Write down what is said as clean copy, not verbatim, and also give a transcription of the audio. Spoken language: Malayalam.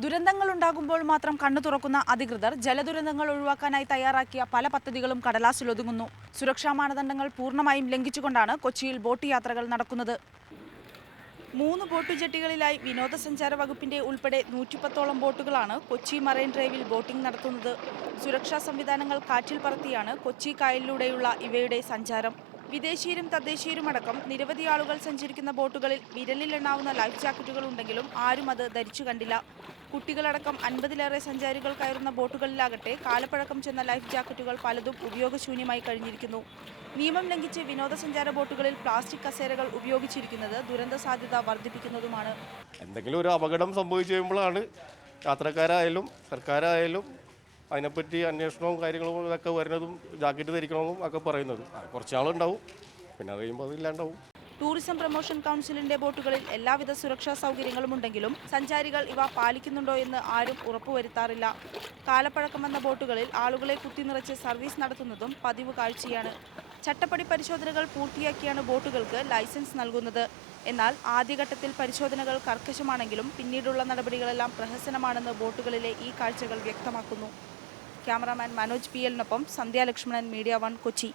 ദുരന്തങ്ങൾ ഉണ്ടാകുമ്പോൾ മാത്രം കണ്ണു തുറക്കുന്ന അധികൃതർ ജലദുരന്തങ്ങൾ ഒഴിവാക്കാനായി തയ്യാറാക്കിയ പല പദ്ധതികളും കടലാസിലൊതുങ്ങുന്നു. സുരക്ഷാ മാനദണ്ഡങ്ങൾ പൂർണ്ണമായും ലംഘിച്ചുകൊണ്ടാണ് കൊച്ചിയിൽ ബോട്ട് യാത്രകൾ നടക്കുന്നത്. 3 ബോട്ട് ജെട്ടികളിലായി വിനോദസഞ്ചാര വകുപ്പിന്റെ ഉൾപ്പെടെ 110ഓളം ബോട്ടുകളാണ് കൊച്ചി മറൈൻ ഡ്രൈവിൽ ബോട്ടിംഗ് നടത്തുന്നത്. സുരക്ഷാ സംവിധാനങ്ങൾ കാറ്റിൽ പറത്തിയാണ് കൊച്ചി കായലിലൂടെയുള്ള ഇവയുടെ സഞ്ചാരം. വിദേശീയരും തദ്ദേശീയരുമടക്കം നിരവധി ആളുകൾ സഞ്ചരിക്കുന്ന ബോട്ടുകളിൽ വിരലിലെണ്ണാവുന്ന ലൈഫ് ജാക്കറ്റുകൾ ഉണ്ടെങ്കിലും ആരും അത് ധരിച്ചു കണ്ടില്ല. കുട്ടികളടക്കം 50ലേറെ സഞ്ചാരികൾ കയറുന്ന ബോട്ടുകളിലാകട്ടെ കാലപ്പഴക്കം ചെന്ന ലൈഫ് ജാക്കറ്റുകൾ പലതും ഉപയോഗശൂന്യമായി കഴിഞ്ഞിരിക്കുന്നു. നിയമം ലംഘിച്ച് വിനോദസഞ്ചാര ബോട്ടുകളിൽ പ്ലാസ്റ്റിക് കസേരകൾ ഉപയോഗിച്ചിരിക്കുന്നത് ദുരന്ത സാധ്യത വർദ്ധിപ്പിക്കുന്നതുമാണ്. എന്തെങ്കിലും ഒരു അപകടം സംഭവിച്ചു കഴിയുമ്പോഴാണ് യാത്രക്കാരായാലും സർക്കാരായാലും അതിനെപ്പറ്റി അന്വേഷണവും കാര്യങ്ങളും ഇതൊക്കെ വരുന്നതും ജാക്കറ്റ് ധരിക്കണമെന്നും ഒക്കെ പറയുന്നത്. കുറച്ചാളുണ്ടാവും, പിന്നെ അത് കഴിയുമ്പോൾ അതില്ലാണ്ടാവും. ടൂറിസം പ്രൊമോഷൻ കൗൺസിലിന്റെ ബോട്ടുകളിൽ എല്ലാവിധ സുരക്ഷാ സൗകര്യങ്ങളും ഉണ്ടെങ്കിലും സഞ്ചാരികൾ ഇവ പാലിക്കുന്നുണ്ടോ എന്ന് ആരും ഉറപ്പുവരുത്താറില്ല. കാലപ്പഴക്കം വന്ന ബോട്ടുകളിൽ ആളുകളെ കുത്തിനിറച്ച് സർവീസ് നടത്തുന്നതും പതിവ് കാഴ്ചയാണ്. ചട്ടപ്പടി പരിശോധനകൾ പൂർത്തിയാക്കിയാണ് ബോട്ടുകൾക്ക് ലൈസൻസ് നൽകുന്നത്. എന്നാൽ ആദ്യഘട്ടത്തിൽ പരിശോധനകൾ കർക്കശമാണെങ്കിലും പിന്നീടുള്ള നടപടികളെല്ലാം പ്രഹസനമാണെന്ന് ബോട്ടുകളിലെ ഈ കാഴ്ചകൾ വ്യക്തമാക്കുന്നു. ക്യാമറാമാൻ മനോജ് PL-നൊപ്പം സന്ധ്യ ലക്ഷ്മണൻ, മീഡിയ 1 കൊച്ചി.